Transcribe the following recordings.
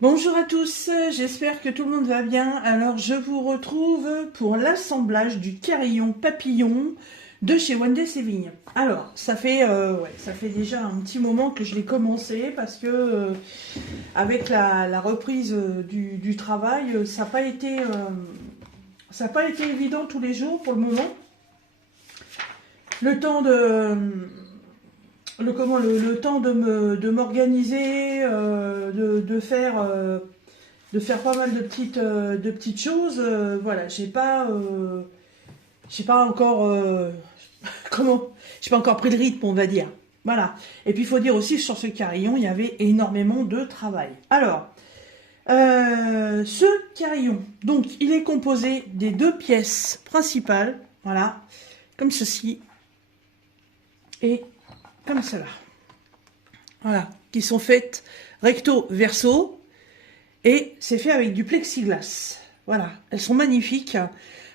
Bonjour à tous, j'espère que tout le monde va bien. Alors je vous retrouve pour l'assemblage du carillon papillon de chez Wendy Sévigne. Alors ça fait déjà un petit moment que je l'ai commencé parce que avec la reprise du travail, ça n'a pas été évident tous les jours pour le moment. Le temps de le temps de m'organiser, de faire pas mal de petites choses. Voilà, j'ai pas encore comment, j'ai pas encore pris le rythme, on va dire. Voilà. Et puis il faut dire aussi que sur ce carillon, il y avait énormément de travail. Alors, ce carillon, donc il est composé des deux pièces principales, voilà, comme ceci et comme cela. Voilà, qui sont faites recto verso et c'est fait avec du plexiglas. Voilà, elles sont magnifiques,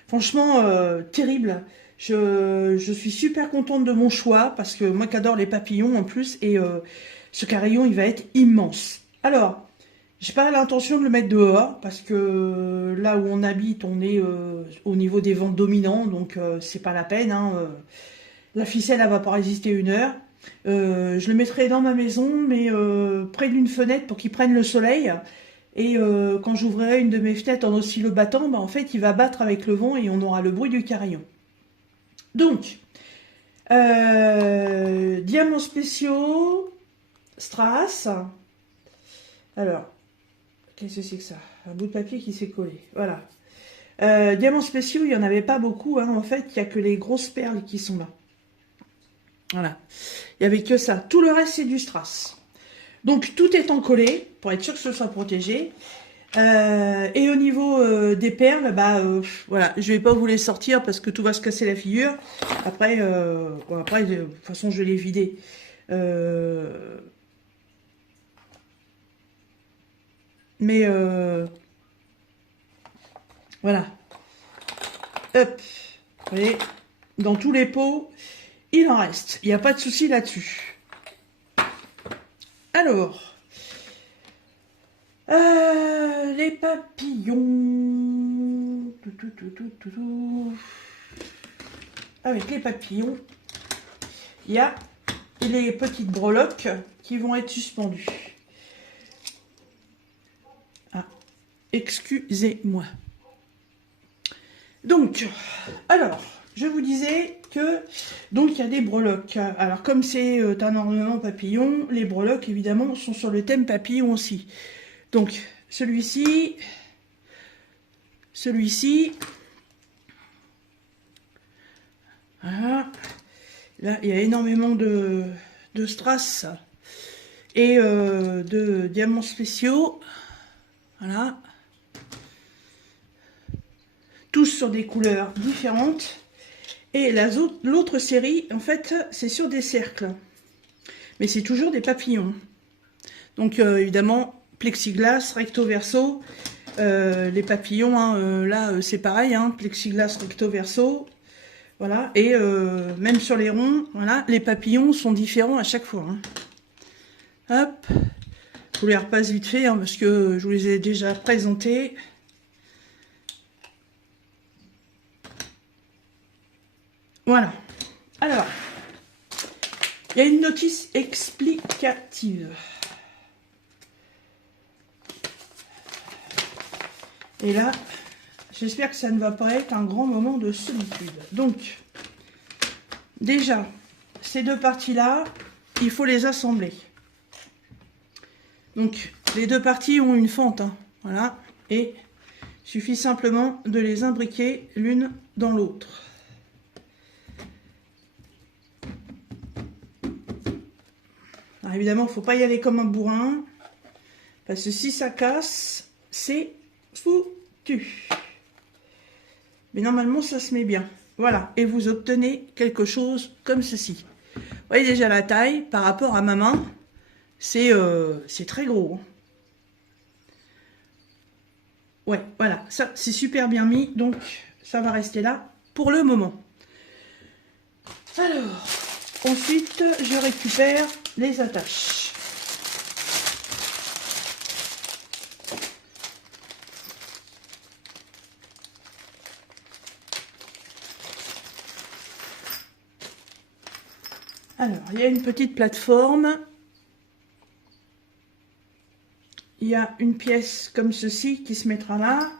franchement terribles. Je suis super contente de mon choix parce que moi qui adore les papillons en plus et ce carillon il va être immense. Alors, j'ai pas l'intention de le mettre dehors parce que là où on habite on est au niveau des vents dominants donc c'est pas la peine. Hein, la ficelle elle va pas résister 1 heure. Je le mettrai dans ma maison, mais près d'une fenêtre pour qu'il prenne le soleil. Et quand j'ouvrirai une de mes fenêtres en oscillo battant, bah, en fait, il va battre avec le vent et on aura le bruit du carillon. Donc, diamants spéciaux, strass. Alors, qu'est-ce que c'est que ça? Un bout de papier qui s'est collé. Voilà. Diamants spéciaux, il n'y en avait pas beaucoup. Hein. En fait, il n'y a que les grosses perles qui sont là. Voilà. Il n'y avait que ça. Tout le reste, c'est du strass. Donc, tout est encollé pour être sûr que ce soit protégé. Et au niveau des perles, voilà, je vais pas vous les sortir parce que tout va se casser la figure. Après, de toute façon, je vais les vider. Mais voilà. Hop. Vous voyez, dans tous les pots, il en reste. Il n'y a pas de souci là-dessus. Alors, les papillons. Avec les papillons, il y a les petites breloques qui vont être suspendues. Ah, excusez-moi. Donc, alors, je vous disais que donc il y a des breloques. Alors comme c'est un ornement papillon, les breloques évidemment sont sur le thème papillon aussi. Donc celui-ci, voilà. Là il y a énormément de strass et de diamants spéciaux. Voilà. Tous sur des couleurs différentes. Et l'autre série, en fait, c'est sur des cercles. Mais c'est toujours des papillons. Donc, évidemment, plexiglas, recto verso. Les papillons, hein, là, c'est pareil, hein, plexiglas, recto verso. Voilà. Et même sur les ronds, voilà, les papillons sont différents à chaque fois. Hein. Hop. Je vous les repasse vite fait, hein, parce que je vous les ai déjà présentés. Voilà. Alors, il y a une notice explicative. Et là, j'espère que ça ne va pas être un grand moment de solitude. Donc, déjà, ces deux parties-là, il faut les assembler. Donc, les deux parties ont une fente, hein, voilà. Et il suffit simplement de les imbriquer l'une dans l'autre. Alors évidemment, il ne faut pas y aller comme un bourrin, parce que si ça casse, c'est foutu. Mais normalement, ça se met bien. Voilà, et vous obtenez quelque chose comme ceci. Vous voyez déjà la taille, par rapport à ma main, c'est très gros. Ouais, voilà, ça c'est super bien mis, donc ça va rester là pour le moment. Alors, ensuite, je récupère les attaches. Alors, il y a une petite plateforme. Il y a une pièce comme ceci qui se mettra là.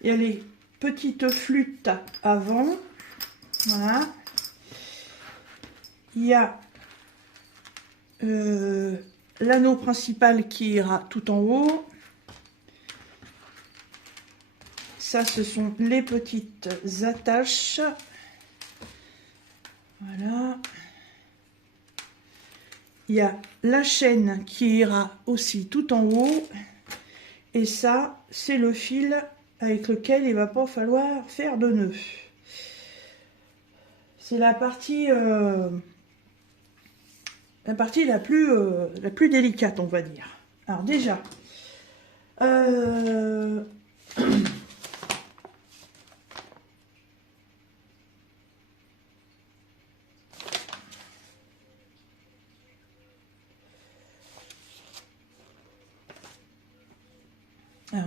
Il y a les petites flûtes avant. Voilà. Il y a l'anneau principal qui ira tout en haut. Ça, ce sont les petites attaches. Voilà. Il y a la chaîne qui ira aussi tout en haut. Et ça, c'est le fil avec lequel il va pas falloir faire de nœuds. C'est la partie la plus délicate, on va dire. Alors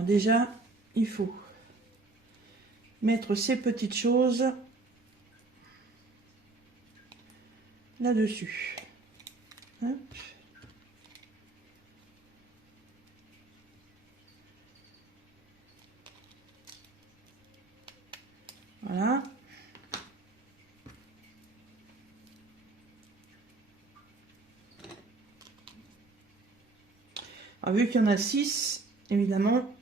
déjà, il faut mettre ces petites choses là-dessus. Hop. Voilà. Alors, vu qu'il y en a 6, évidemment,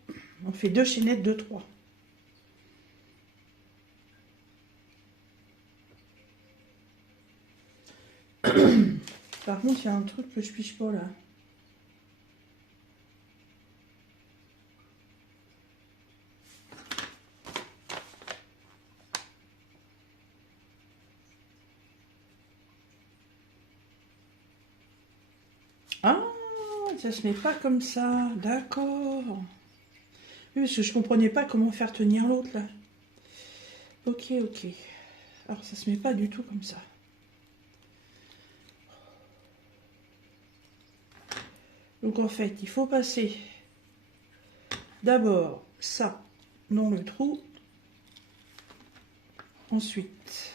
on fait 2 chaînettes de 3. Par contre, il y a un truc que je piche pas là. Ah, ça se met pas comme ça, d'accord. Oui, parce que je comprenais pas comment faire tenir l'autre là. Ok, ok. Alors ça se met pas du tout comme ça. Donc en fait, il faut passer d'abord ça dans le trou. Ensuite,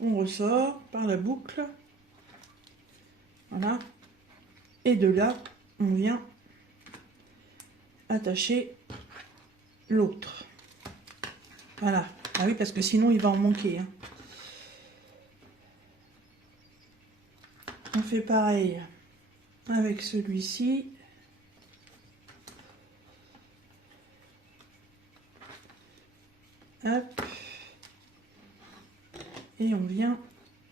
on ressort par la boucle. Voilà. Et de là, on vient attacher l'autre. Voilà. Ah oui, parce que sinon, il va en manquer. Hein. On fait pareil avec celui-ci. Hop. Et on vient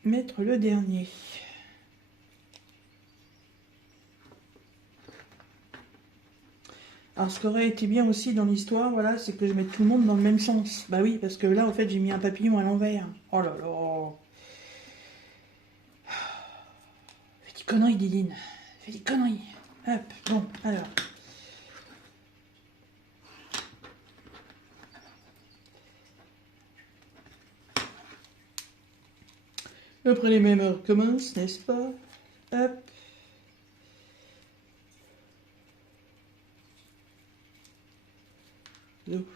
mettre le dernier. Alors, ce qui aurait été bien aussi dans l'histoire, voilà, c'est que je mette tout le monde dans le même sens. Bah oui, parce que là, en fait, j'ai mis un papillon à l'envers. Oh là là. Fais des conneries, Didine. Fais des conneries. Hop, bon, alors. Après les mêmes heures commencent, n'est-ce pas? Hop. Donc.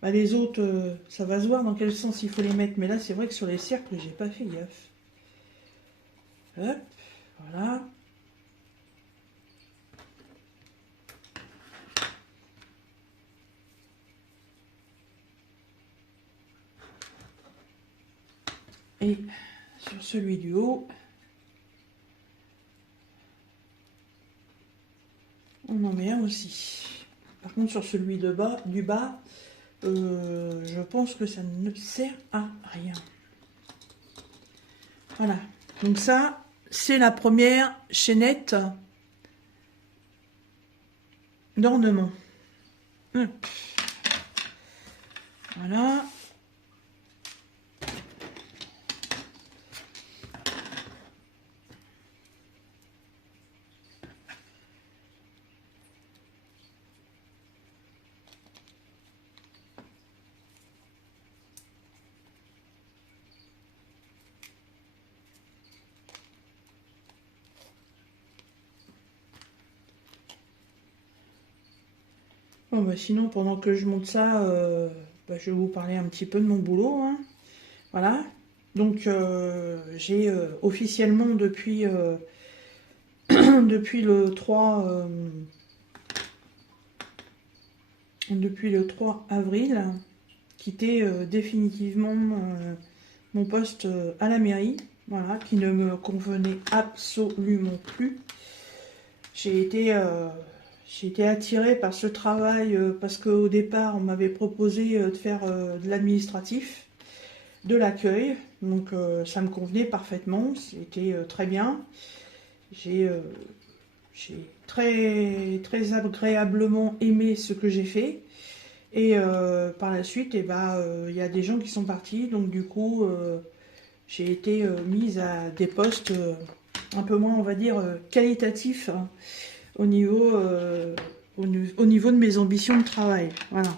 Bah, les autres, ça va se voir dans quel sens il faut les mettre. Mais là, c'est vrai que sur les cercles, j'ai pas fait gaffe. Hop, voilà. Et sur celui du haut, on en met un aussi. Par contre, sur celui du bas, je pense que ça ne sert à rien. Voilà. Donc ça, c'est la première chaînette d'ornement. Voilà. Bon, bah, sinon, pendant que je monte ça, bah, je vais vous parler un petit peu de mon boulot, hein. Voilà. Donc, j'ai officiellement depuis le 3, depuis le 3 avril, quitté définitivement mon poste à la mairie, voilà, qui ne me convenait absolument plus. J'ai été attirée par ce travail parce qu'au départ, on m'avait proposé de faire de l'administratif, de l'accueil, donc ça me convenait parfaitement, c'était très bien. J'ai j'ai très agréablement aimé ce que j'ai fait. Et par la suite, eh ben, y a des gens qui sont partis, donc du coup, j'ai été mise à des postes un peu moins, on va dire, qualitatifs, hein, au niveau de mes ambitions de travail. Voilà.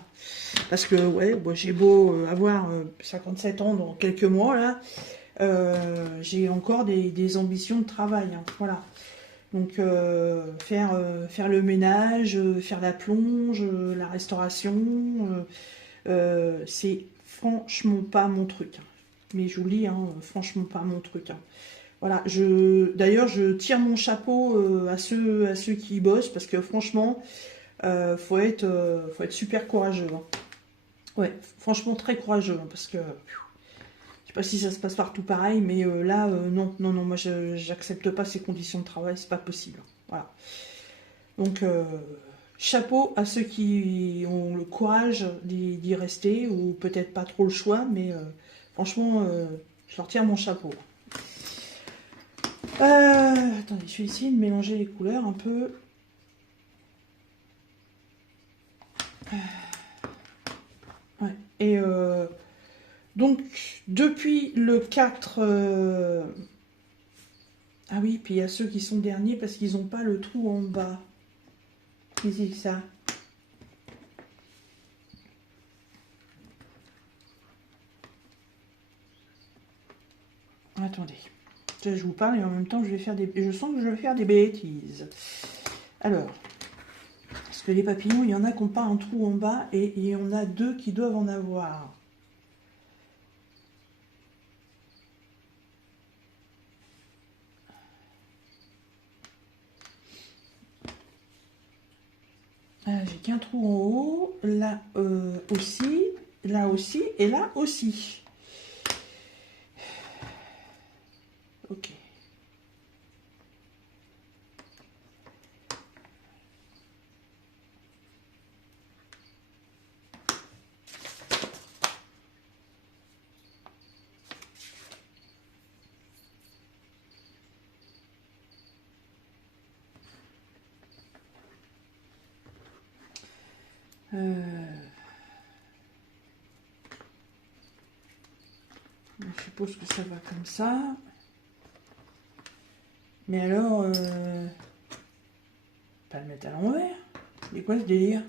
Parce que, ouais, bon, j'ai beau avoir 57 ans dans quelques mois, là, j'ai encore des ambitions de travail, hein, voilà. Donc, faire le ménage, faire la plonge, la restauration, c'est franchement pas mon truc, hein. Mais je vous le dis, hein, franchement pas mon truc, hein. Voilà, d'ailleurs, je tire mon chapeau à ceux qui y bossent parce que franchement, faut être super courageux, hein. Ouais, franchement très courageux, hein, parce que je sais pas si ça se passe partout pareil, mais là, non, non, non, moi, j'accepte pas ces conditions de travail, c'est pas possible. Voilà. Donc, chapeau à ceux qui ont le courage d'y rester, ou peut-être pas trop le choix, mais franchement, je leur tire mon chapeau. Attendez, je vais essayer de mélanger les couleurs un peu. Ouais. Et donc, depuis le 4... Ah oui, puis il y a ceux qui sont derniers parce qu'ils n'ont pas le trou en bas. Qu'est-ce que c'est que ça? Attendez. Je vous parle et en même temps, je sens que je vais faire des bêtises. Alors, parce que les papillons, il y en a qui n'ont pas un trou en bas et il y en a deux qui doivent en avoir. J'ai qu'un trou en haut, là aussi, et là aussi. Ok. Je suppose que ça va comme ça. Mais alors, pas le mettre à l'envers. C'est quoi ce délire?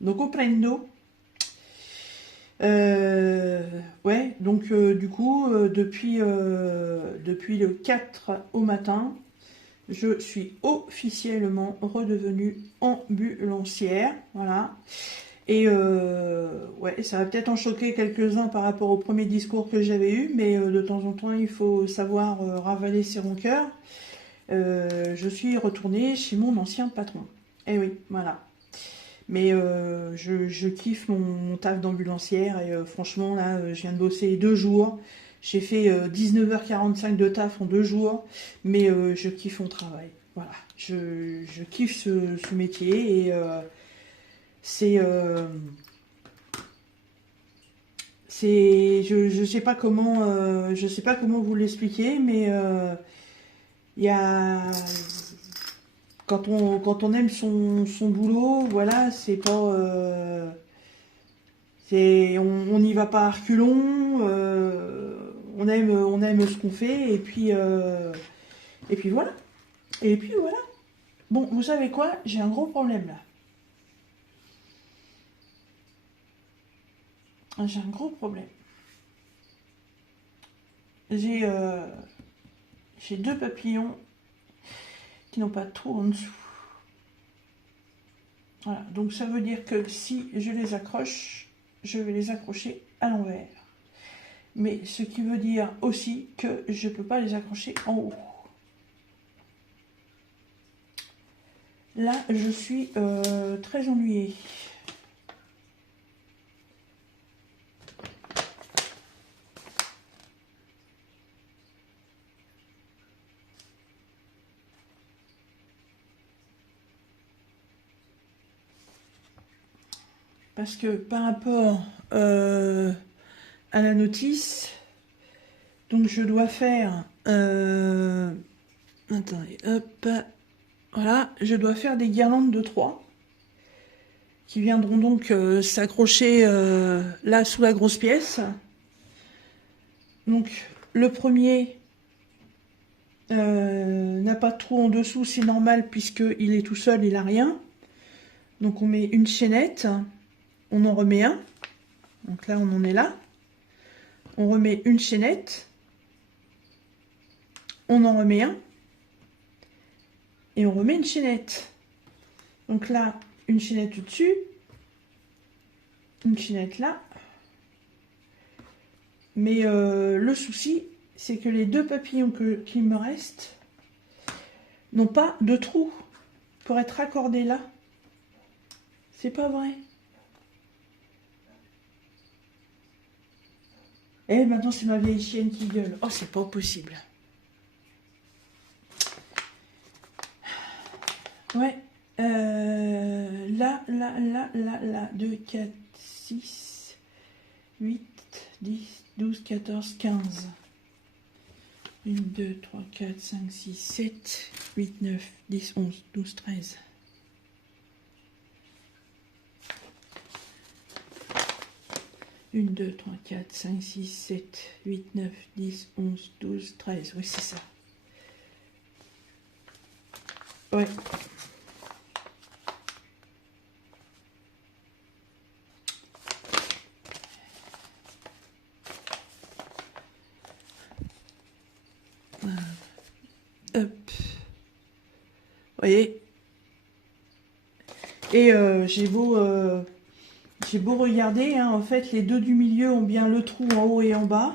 Donc, comprendo. Ouais, donc du coup, depuis le 4 au matin, je suis officiellement redevenue ambulancière. Voilà. Et ouais, ça va peut-être en choquer quelques-uns par rapport au premier discours que j'avais eu, mais de temps en temps, il faut savoir ravaler ses rancœurs. Je suis retournée chez mon ancien patron. Eh oui, voilà. Mais je kiffe mon taf d'ambulancière et franchement, là, je viens de bosser 2 jours. J'ai fait 19h45 de taf en 2 jours, mais je kiffe mon travail. Voilà, je kiffe ce métier et je sais pas comment vous l'expliquer, mais il y a quand on aime son boulot, voilà, c'est pas on n'y va pas à reculons, on aime ce qu'on fait et puis voilà. Et puis voilà. Bon, vous savez quoi? J'ai un gros problème là. J'ai un gros problème. j'ai deux papillons qui n'ont pas de trou en dessous. Voilà, donc ça veut dire que si je les accroche, je vais les accrocher à l'envers. Mais ce qui veut dire aussi que je ne peux pas les accrocher en haut. Là, je suis très ennuyée. Parce que par rapport à la notice, donc je dois faire... attendez, hop, voilà, je dois faire des guirlandes de 3 qui viendront donc s'accrocher là sous la grosse pièce. Donc le premier n'a pas de trou en dessous, c'est normal puisqu'il est tout seul, il n'a rien. Donc on met une chaînette, on en remet un. Donc là on en est là. On remet une chaînette, on en remet un. Et on remet une chaînette. Donc là, une chaînette au-dessus, une chaînette là. Mais le souci, c'est que les deux papillons qui me restent n'ont pas de trou pour être raccordés là. C'est pas vrai. Et maintenant, c'est ma vieille chienne qui gueule. Oh, c'est pas possible. Ouais. Là, 2, 4, 6, 8, 10, 12, 14, 15. 1, 2, 3, 4, 5, 6, 7, 8, 9, 10, 11, 12, 13. Une, 2, 3, 4, 5, 6, 7, 8, 9, 10, 11, 12, 13. Oui, c'est ça. Ouais. Hop. Vous voyez. Et j'ai beau regarder, hein, en fait, les deux du milieu ont bien le trou en haut et en bas.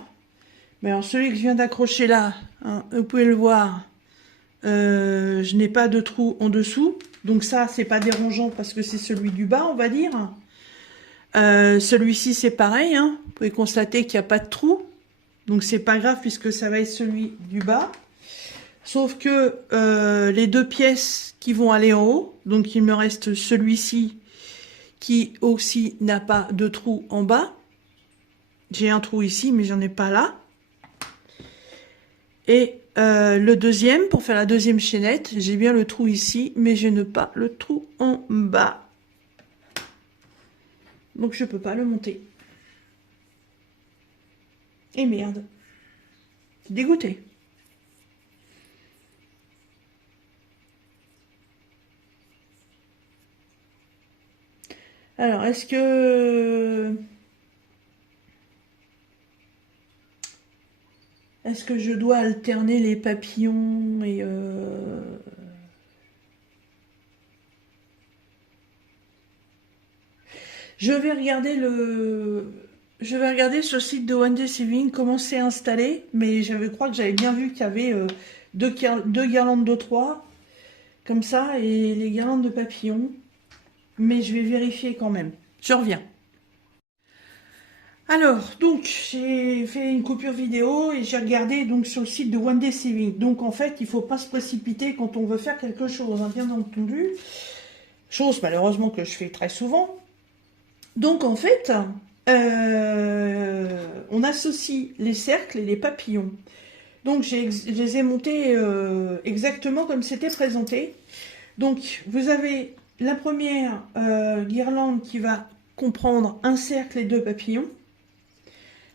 Mais alors, celui que je viens d'accrocher là, hein, vous pouvez le voir, je n'ai pas de trou en dessous. Donc ça, c'est pas dérangeant parce que c'est celui du bas, on va dire. Celui-ci, c'est pareil. Hein. Vous pouvez constater qu'il n'y a pas de trou. Donc c'est pas grave puisque ça va être celui du bas. Sauf que les deux pièces qui vont aller en haut, donc il me reste celui-ci qui aussi n'a pas de trou en bas. J'ai un trou ici, mais j'en ai pas là. Et le deuxième, pour faire la deuxième chaînette, j'ai bien le trou ici, mais je n'ai pas le trou en bas. Donc je peux pas le monter. Et merde. C'est dégoûté. Alors, est-ce que je dois alterner les papillons et je vais regarder sur le site de One Day Saving comment c'est installé, mais je crois que j'avais bien vu qu'il y avait deux guirlandes de 3 comme ça et les guirlandes de papillons. Mais je vais vérifier quand même. Je reviens. Alors, donc, j'ai fait une coupure vidéo et j'ai regardé donc sur le site de One Day Saving. Donc, en fait, il ne faut pas se précipiter quand on veut faire quelque chose, hein, bien entendu. Chose, malheureusement, que je fais très souvent. Donc, en fait, on associe les cercles et les papillons. Donc, je les ai montés exactement comme c'était présenté. Donc, vous avez... la première guirlande qui va comprendre un cercle et deux papillons.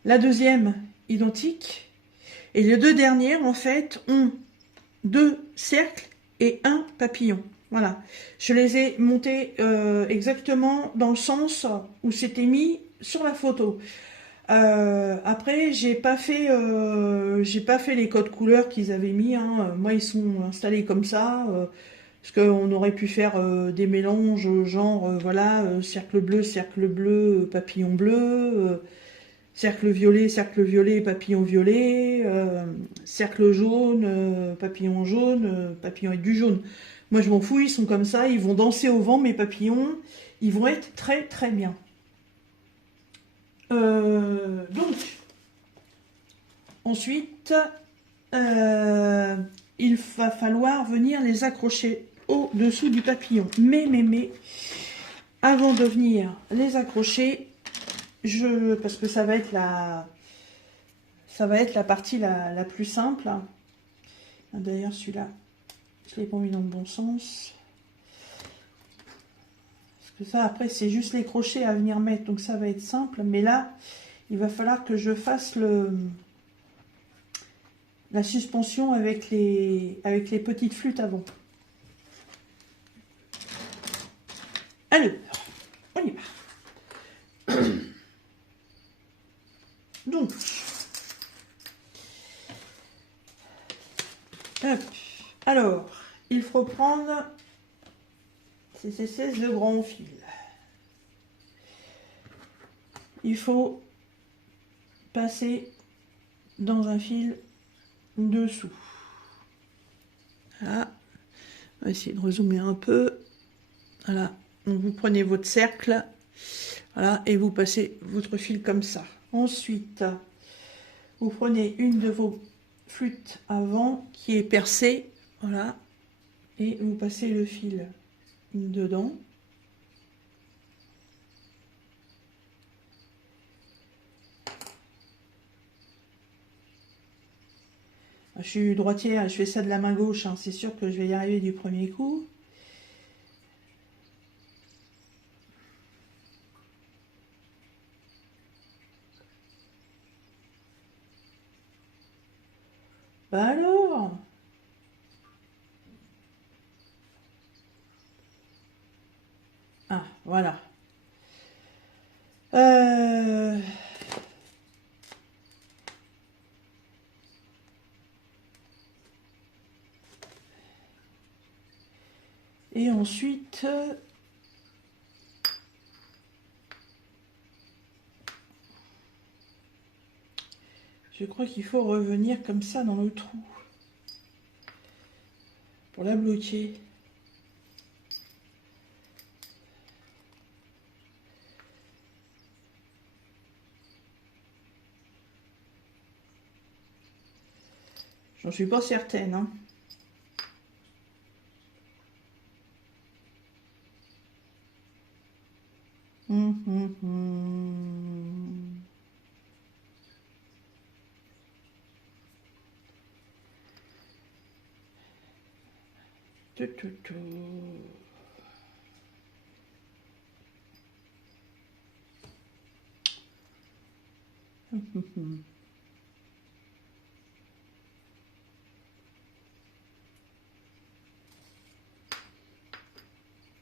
La deuxième, identique. Et les deux dernières, en fait, ont deux cercles et un papillon. Voilà. Je les ai montés exactement dans le sens où c'était mis sur la photo. Après, j'ai pas fait les codes couleurs qu'ils avaient mis, hein. Moi, ils sont installés comme ça, parce qu'on aurait pu faire des mélanges, genre, voilà, cercle bleu, papillon bleu, cercle violet, papillon violet, cercle jaune, papillon jaune, papillon avec du jaune. Moi, je m'en fous, ils sont comme ça, ils vont danser au vent, mes papillons, ils vont être très très bien. Donc, ensuite, il va falloir venir les accrocher au-dessous du papillon. Mais, avant de venir les accrocher, parce que ça va être la partie la plus simple. D'ailleurs, celui-là, je ne l'ai pas mis dans le bon sens. Parce que ça, après, c'est juste les crochets à venir mettre, donc ça va être simple. Mais là, il va falloir que je fasse la suspension avec les petites flûtes avant. Alors, on y va. Donc, hop. Alors, il faut prendre ces de grands fils. Il faut passer dans un fil dessous. Voilà. On va essayer de rezoomer un peu. Voilà. Donc vous prenez votre cercle. Voilà. Et vous passez votre fil comme ça. Ensuite, vous prenez une de vos flûtes avant qui est percée. Voilà. Et vous passez le fil dedans. Je suis droitière, je fais ça de la main gauche, hein. C'est sûr que je vais y arriver du premier coup. Bah alors! Ah, voilà. Et ensuite, je crois qu'il faut revenir comme ça dans le trou pour la bloquer. J'en suis pas certaine, hein. Tout, tout, tout.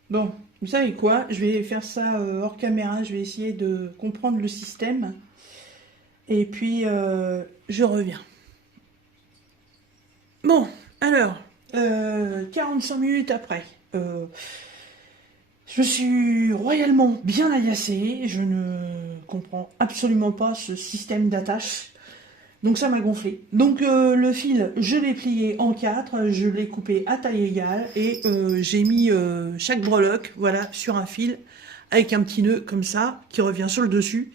Bon, vous savez quoi? Je vais faire ça hors caméra. Je vais essayer de comprendre le système. Et puis, je reviens. Bon, alors, 45 minutes après. Je suis royalement bien agacée. Je ne comprends absolument pas ce système d'attache. Donc ça m'a gonflé. Donc le fil, je l'ai plié en 4, je l'ai coupé à taille égale et j'ai mis chaque breloque, voilà, sur un fil avec un petit nœud comme ça qui revient sur le dessus.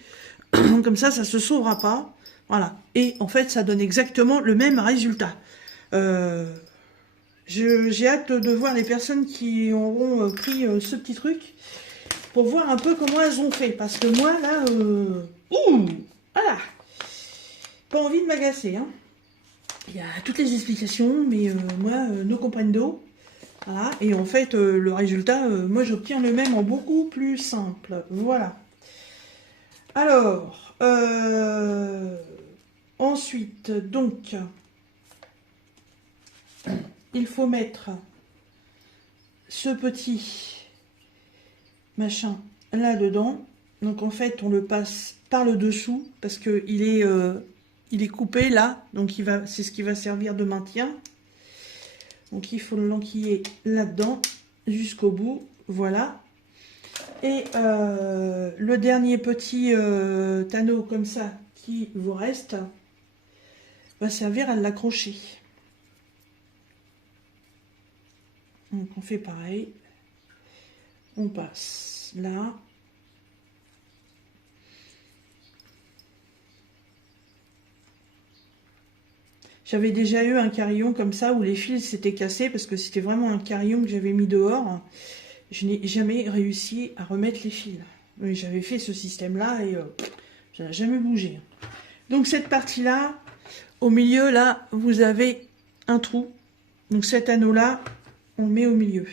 Comme ça se sauvera pas. Voilà. Et en fait, ça donne exactement le même résultat. J'ai hâte de voir les personnes qui auront pris ce petit truc pour voir un peu comment elles ont fait. Parce que moi, là, voilà. Pas envie de m'agacer, hein. Il y a toutes les explications, mais moi, no comprendo. Voilà. Et en fait, le résultat, moi, j'obtiens le même en beaucoup plus simple. Voilà. Alors, ensuite, donc, il faut mettre ce petit machin là-dedans. Donc en fait, on le passe par le dessous parce que il est coupé là. Donc c'est ce qui va servir de maintien. Donc il faut l'enquiller là-dedans jusqu'au bout. Voilà. Et le dernier petit anneau comme ça qui vous reste va servir à l'accrocher. Donc on fait pareil. On passe là. J'avais déjà eu un carillon comme ça où les fils s'étaient cassés parce que c'était vraiment un carillon que j'avais mis dehors. Je n'ai jamais réussi à remettre les fils. J'avais fait ce système-là et ça n'a jamais bougé. Donc cette partie-là, au milieu, là, vous avez un trou. Donc cet anneau-là, on le met au milieu.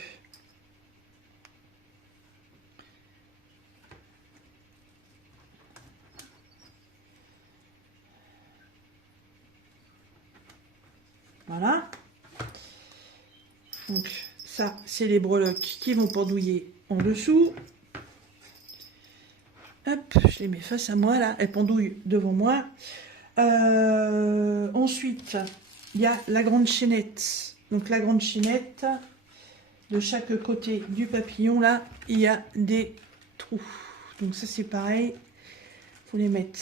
Voilà. Donc ça, c'est les breloques qui vont pendouiller en dessous. Hop, je les mets face à moi là, elles pendouillent devant moi. Ensuite, il y a la grande chaînette. Donc la grande chaînette, de chaque côté du papillon là, il y a des trous. Donc ça c'est pareil, il faut les mettre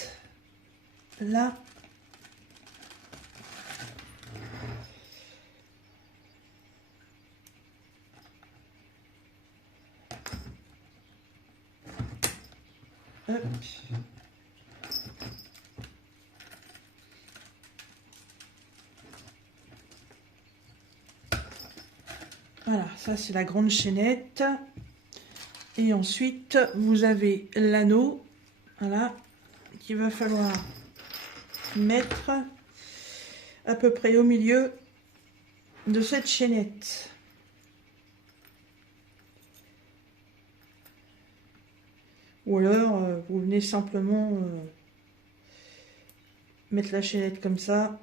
là. Hop. Voilà, ça c'est la grande chaînette. Et ensuite, vous avez l'anneau, voilà, qu'il va falloir mettre à peu près au milieu de cette chaînette. Ou alors, vous venez simplement mettre la chaînette comme ça.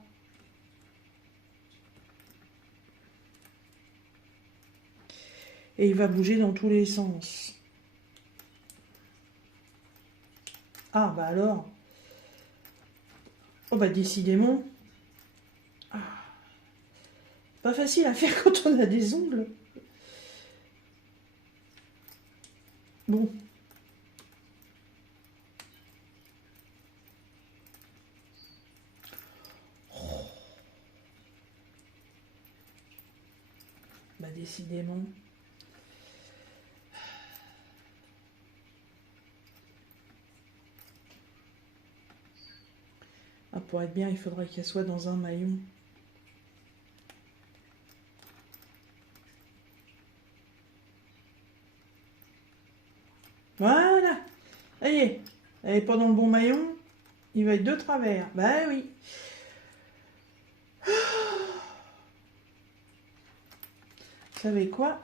Et il va bouger dans tous les sens. Ah, bah alors. Oh, bah décidément. Ah. Pas facile à faire quand on a des ongles. Bon. Bah décidément. Ah, pour être bien, il faudrait qu'elle soit dans un maillon. Voilà. Allez, elle est pas dans le bon maillon. Il va être de travers. Bah oui. Vous savez quoi?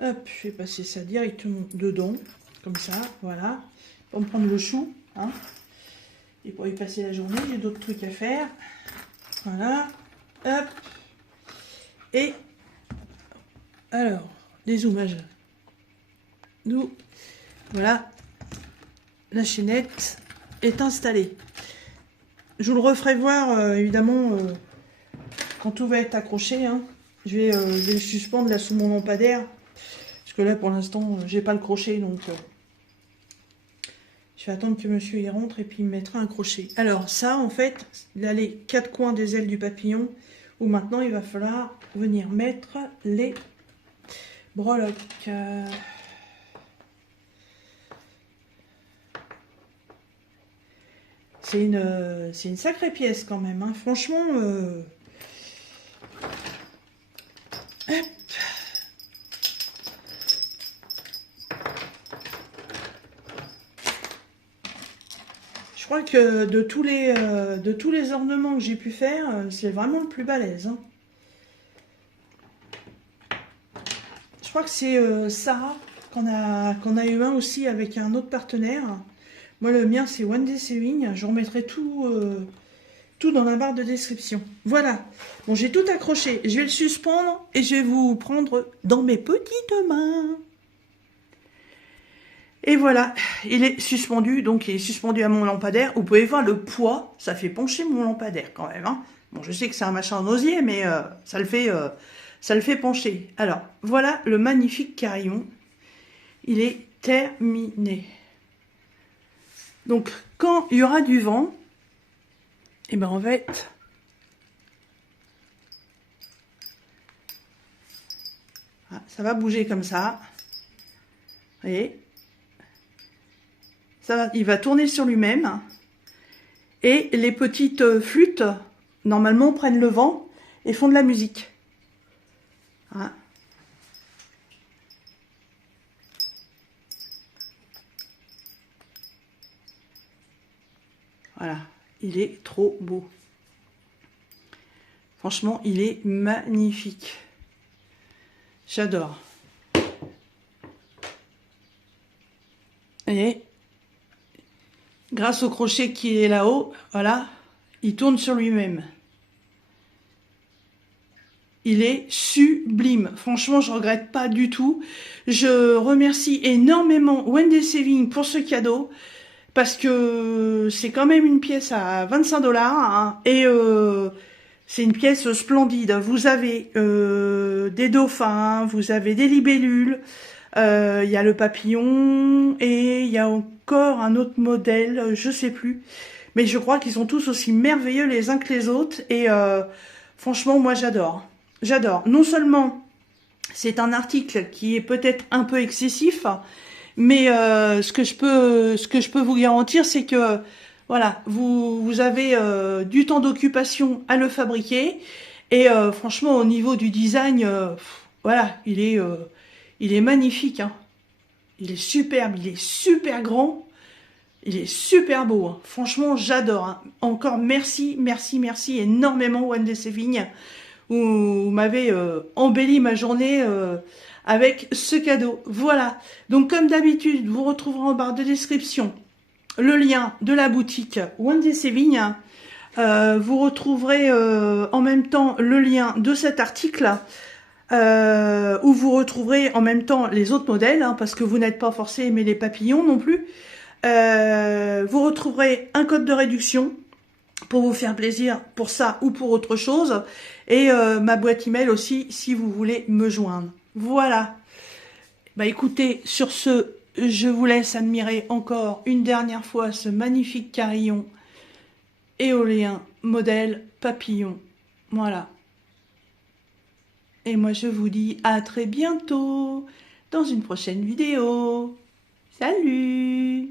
Hop, je vais passer ça directement dedans, comme ça, voilà. Pour me prendre le chou, hein. Et pour y passer la journée, j'ai d'autres trucs à faire. Voilà, hop. Et, alors, dézoomage. Nous, voilà, la chaînette est installée. Je vous le referai voir, évidemment, quand tout va être accroché, hein. Je vais le suspendre là sous mon lampadaire. Parce que là, pour l'instant, j'ai pas le crochet, donc je vais attendre que monsieur y rentre et puis il me mettra un crochet. Alors ça, en fait, il a les 4 coins des ailes du papillon, où maintenant il va falloir venir mettre les breloques. C'est une sacrée pièce quand même, hein. Franchement. Hop. Je crois que de tous les ornements que j'ai pu faire, c'est vraiment le plus balèze, hein. Je crois que c'est Sarah qu'on a eu un aussi avec un autre partenaire. Moi, le mien, c'est One Day Saving. Je vous remettrai tout dans la barre de description. Voilà. Bon, j'ai tout accroché. Je vais le suspendre et je vais vous prendre dans mes petites mains. Et voilà, il est suspendu, donc il est suspendu à mon lampadaire. Vous pouvez voir le poids, ça fait pencher mon lampadaire quand même. Hein. Bon, je sais que c'est un machin en osier, mais ça le fait pencher. Alors, voilà le magnifique carillon. Il est terminé. Donc, quand il y aura du vent, eh ben, en fait, ça va bouger comme ça. Vous voyez ? Il va tourner sur lui-même. Et les petites flûtes, normalement, prennent le vent et font de la musique. Hein. Voilà, il est trop beau. Franchement, il est magnifique. J'adore. Et grâce au crochet qui est là-haut, voilà, il tourne sur lui-même. Il est sublime. Franchement, je regrette pas du tout. Je remercie énormément One Day Saving pour ce cadeau. Parce que c'est quand même une pièce à 25 $. Hein, et c'est une pièce splendide. Vous avez des dauphins, vous avez des libellules. Il y a le papillon et il y a encore un autre modèle, je sais plus. Mais je crois qu'ils sont tous aussi merveilleux les uns que les autres. Et franchement, moi j'adore. J'adore. Non seulement c'est un article qui est peut-être un peu excessif, mais ce que je peux vous garantir, c'est que voilà, vous avez du temps d'occupation à le fabriquer. Et franchement, au niveau du design, voilà, il est magnifique. Hein. Il est superbe, il est super grand. Il est super beau. Hein. Franchement, j'adore. Hein. Encore merci énormément One Day Saving. Vous m'avez embelli ma journée avec ce cadeau. Voilà. Donc, comme d'habitude, vous retrouverez en barre de description le lien de la boutique One Day Saving. Vous retrouverez en même temps le lien de cet article où vous retrouverez en même temps les autres modèles, hein, parce que vous n'êtes pas forcé à aimer les papillons non plus. Vous retrouverez un code de réduction pour vous faire plaisir pour ça ou pour autre chose. Et ma boîte email aussi si vous voulez me joindre. Voilà. Bah écoutez, sur ce, je vous laisse admirer encore une dernière fois ce magnifique carillon éolien modèle papillon. Voilà. Et moi je vous dis à très bientôt dans une prochaine vidéo. Salut!